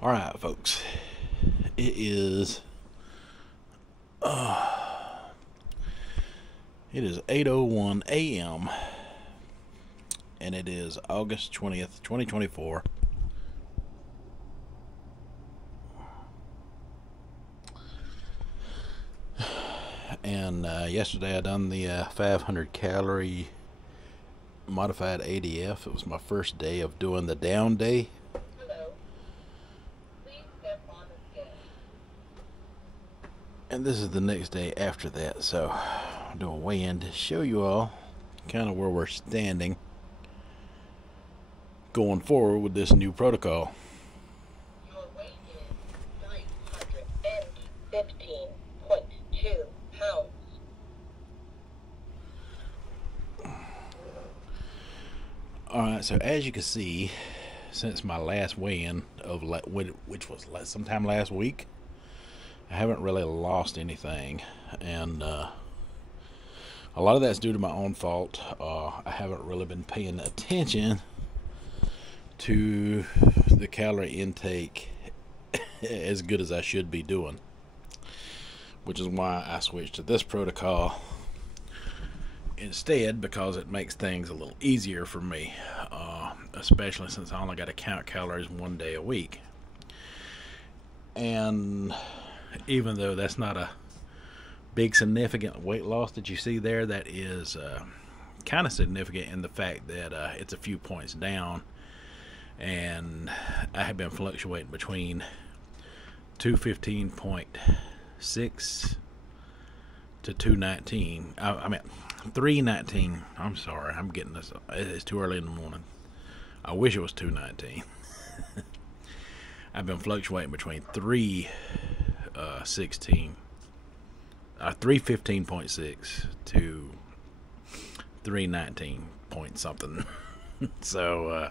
All right, folks. It is it is 8:01 a.m. and it is August 20th, 2024. And yesterday I done the 500 calorie modified ADF. It was my first day of doing the down day. And this is the next day after that, so I'm doing weigh-in to show you all kind of where we're standing going forward with this new protocol. Your weight is 915.2 pounds. Alright, so as you can see, since my last weigh-in of which was sometime last week, I haven't really lost anything, and a lot of that's due to my own fault. I haven't really been paying attention to the calorie intake as good as I should be doing, which is why I switched to this protocol instead, because it makes things a little easier for me, especially since I only got to count calories one day a week. And even though that's not a big significant weight loss that you see there, that is kind of significant in the fact that it's a few points down, and I have been fluctuating between 215.6 to 219. I mean 319. I'm sorry, I'm getting this. It's too early in the morning. I wish it was 219. I've been fluctuating between 315.6 to 319 point something. So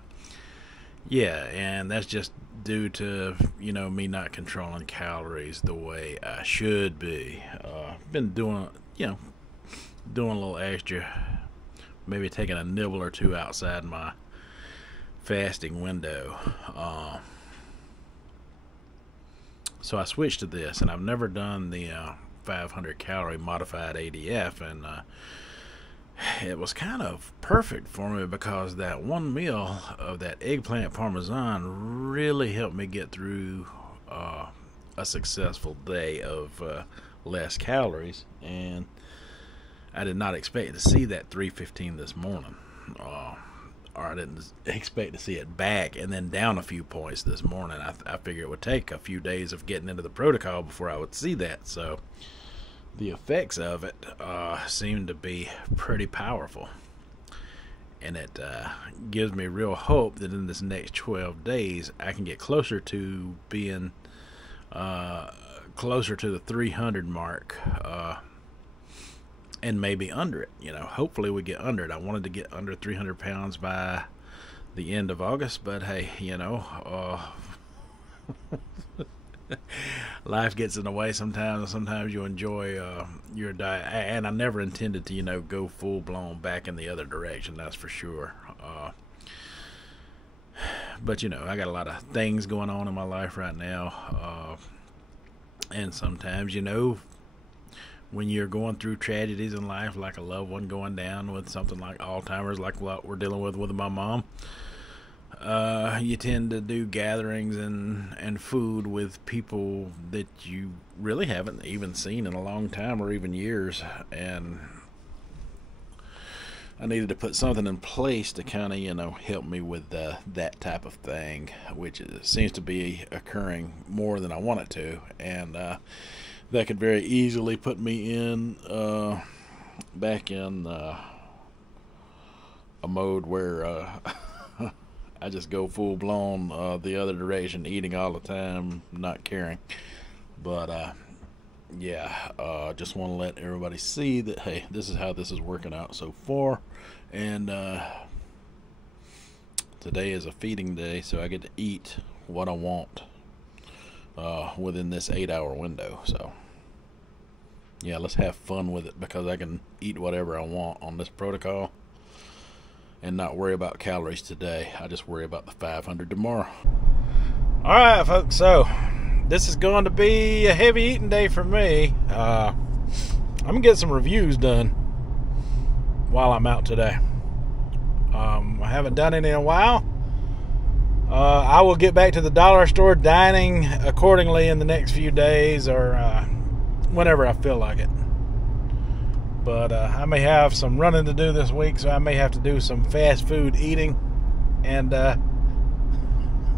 yeah, and that's just due to me not controlling calories the way I should be. Been doing doing a little extra, maybe taking a nibble or two outside my fasting window. So I switched to this, and I've never done the 500 calorie modified ADF, and it was kind of perfect for me because that one meal of that eggplant parmesan really helped me get through a successful day of less calories, and I did not expect to see that 315 this morning. Or I didn't expect to see it back and then down a few points this morning. I figured it would take a few days of getting into the protocol before I would see that. So the effects of it seem to be pretty powerful. And it gives me real hope that in this next 12 days, I can get closer to being closer to the 300 mark, and maybe under it. Hopefully we get under it. I wanted to get under 300 pounds by the end of August, but hey, life gets in the way sometimes. Sometimes you enjoy your diet, and I never intended to go full blown back in the other direction, that's for sure. But I got a lot of things going on in my life right now, and sometimes when you're going through tragedies in life, like a loved one going down with something like Alzheimer's, like what we're dealing with my mom, you tend to do gatherings and food with people that you really haven't even seen in a long time or even years. And I needed to put something in place to kind of help me with that type of thing, which seems to be occurring more than I want it to. And that could very easily put me in back in a mode where I just go full blown the other direction, eating all the time, not caring. But yeah, just want to let everybody see that, hey, this is how this is working out so far. And today is a feeding day, so I get to eat what I want within this 8-hour window. So yeah, let's have fun with it, because I can eat whatever I want on this protocol and not worry about calories today. I just worry about the 500 tomorrow. Alright folks, so this is going to be a heavy eating day for me. I'm going to get some reviews done while I'm out today. I haven't done it in a while. I will get back to the dollar store dining accordingly in the next few days or whenever I feel like it. But I may have some running to do this week, so I may have to do some fast food eating. And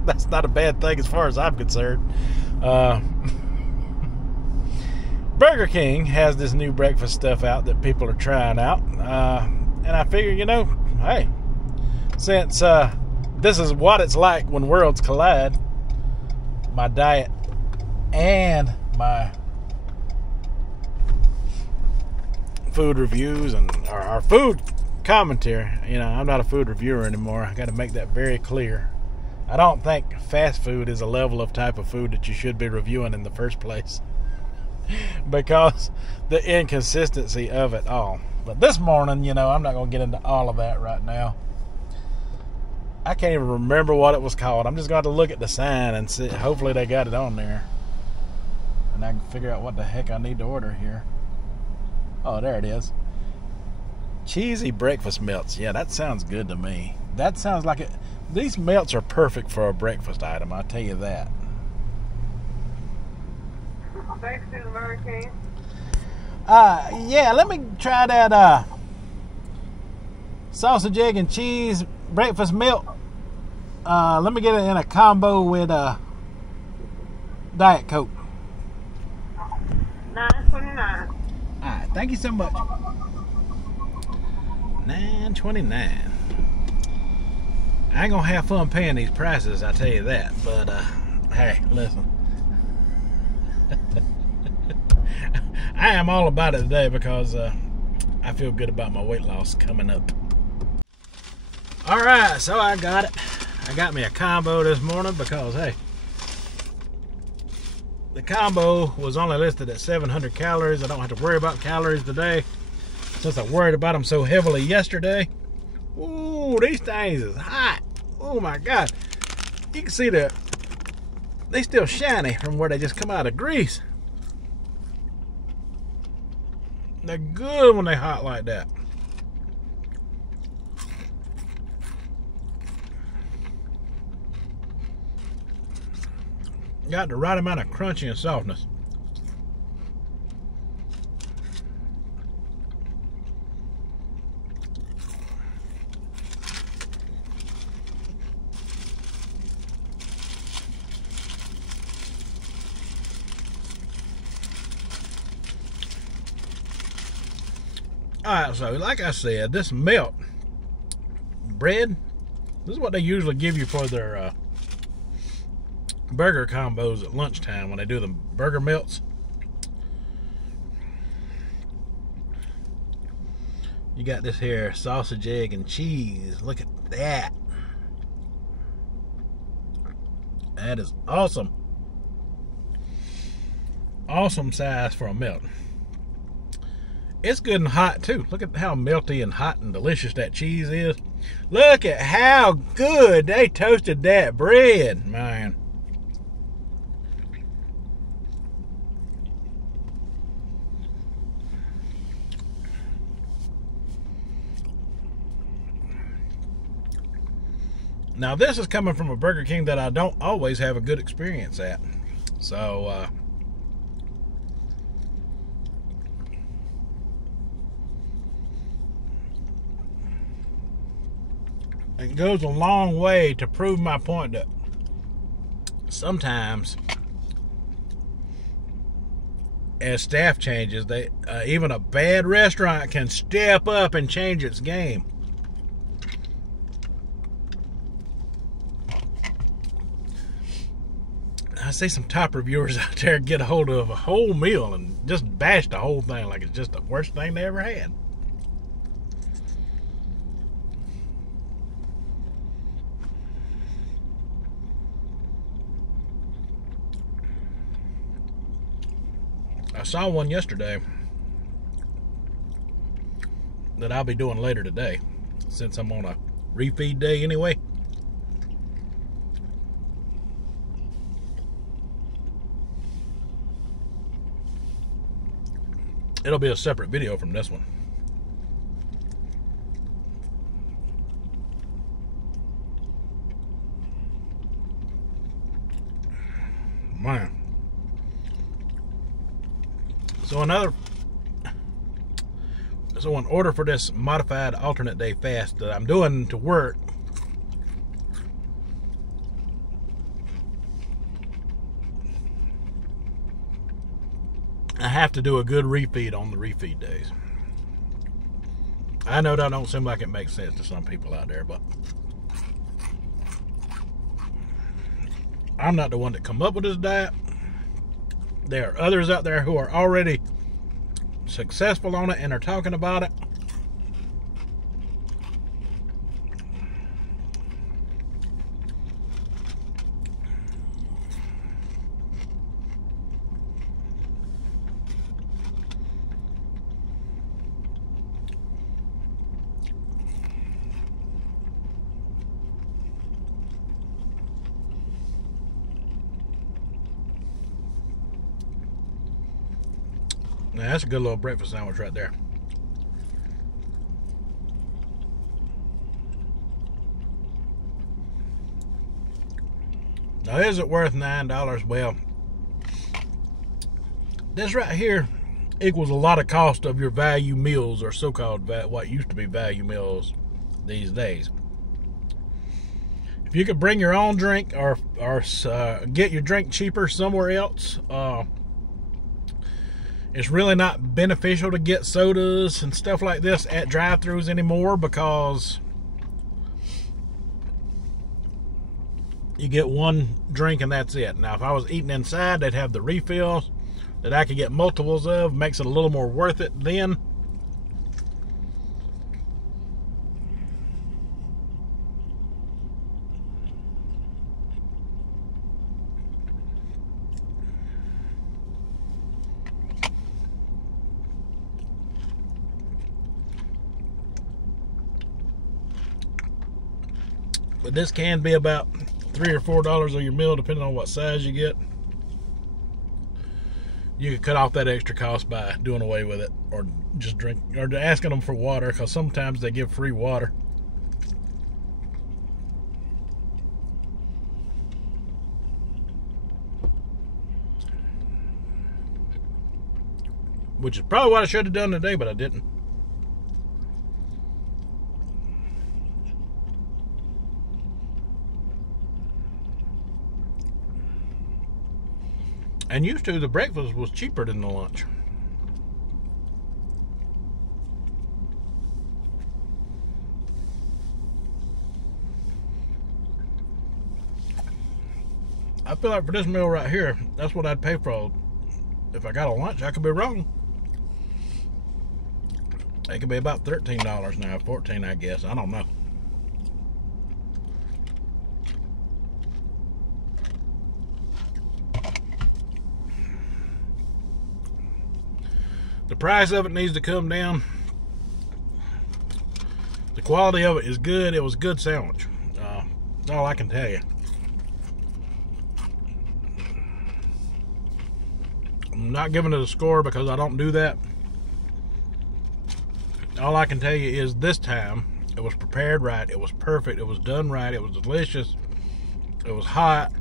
that's not a bad thing as far as I'm concerned. Burger King has this new breakfast stuff out that people are trying out. And I figure, you know, hey, since this is what it's like when worlds collide, my diet and my food reviews and our food commentary, you know, I'm not a food reviewer anymore. I got to make that very clear. I don't think fast food is a level of type of food that you should be reviewing in the first place because the inconsistency of it all. But this morning, you know, I'm not going to get into all of that right now. I can't even remember what it was called. I'm just going to look at the sign and see. Hopefully they got it on there and I can figure out what the heck I need to order here. Oh, there it is. Cheesy breakfast melts. Yeah, that sounds good to me. That sounds like it. These melts are perfect for a breakfast item, I'll tell you that. Thanks to the Burger King. Yeah, let me try that sausage, egg, and cheese breakfast melt. Let me get it in a combo with Diet Coke. $9.29. Alright, thank you so much. $9.29. I ain't gonna have fun paying these prices, I tell you that. But hey, listen. I am all about it today because I feel good about my weight loss coming up. Alright, so I got it. I got me a combo this morning because, hey, the combo was only listed at 700 calories. I don't have to worry about calories today since I worried about them so heavily yesterday. Ooh, these things is hot. Oh my God. You can see that they still shiny from where they just come out of grease. They're good when they're hot like that. Got the right amount of crunchy and softness. Alright, so like I said, this melt bread, this is what they usually give you for their burger combos at lunchtime when they do the burger melts. You got this here sausage, egg, and cheese. Look at that. That is awesome. Awesome size for a melt. It's good and hot too. Look at how melty and hot and delicious that cheese is. Look at how good they toasted that bread, man. Now this is coming from a Burger King that I don't always have a good experience at. So, it goes a long way to prove my point that sometimes as staff changes, they even a bad restaurant can step up and change its game. I see some top reviewers out there get a hold of a whole meal and just bash the whole thing like it's just the worst thing they ever had. I saw one yesterday that I'll be doing later today since I'm on a refeed day anyway. it'll be a separate video from this one. Man. So in order for this modified alternate day fast that I'm doing to work, I have to do a good refeed on the refeed days. I know that don't seem like it makes sense to some people out there, but I'm not the one that come up with this diet. There are others out there who are already successful on it and are talking about it. Now, that's a good little breakfast sandwich right there. Now, is it worth $9? Well, this right here equals a lot of cost of your value meals, or so-called what used to be value meals these days. If you could bring your own drink or get your drink cheaper somewhere else, it's really not beneficial to get sodas and stuff like this at drive-thrus anymore, because you get one drink and that's it. Now, if I was eating inside, they'd have the refills that I could get multiples of. Makes it a little more worth it then. But this can be about $3 or $4 of your meal, depending on what size you get. You could cut off that extra cost by doing away with it, or just drink, or asking them for water, because sometimes they give free water. Which is probably what I should have done today, but I didn't. And used to, the breakfast was cheaper than the lunch. I feel like for this meal right here, that's what I'd pay for. If I got a lunch, I could be wrong. It could be about $13 now, $14, I guess. I don't know. The price of it needs to come down. The quality of it is good. It was a good sandwich. That's all I can tell you. I'm not giving it a score because I don't do that. All I can tell you is this time it was prepared right. It was perfect. It was done right. It was delicious. It was hot.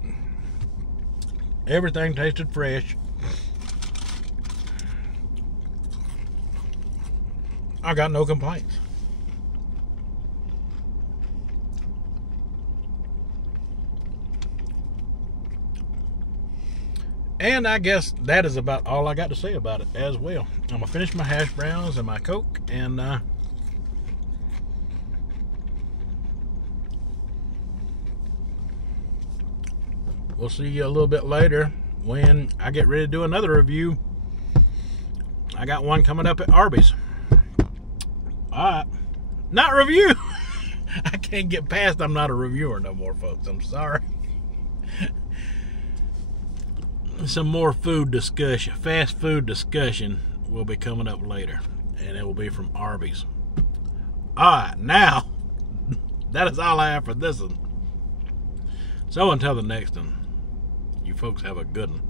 Everything tasted fresh. I got no complaints. And I guess that is about all I got to say about it as well. I'm going to finish my hash browns and my Coke, and we'll see you a little bit later when I get ready to do another review. I got one coming up at Arby's. Alright. Not review! I can't get past I'm not a reviewer no more, folks. I'm sorry. Some more food discussion, fast food discussion will be coming up later. And it will be from Arby's. Alright, now, that is all I have for this one. So until the next one, you folks have a good one.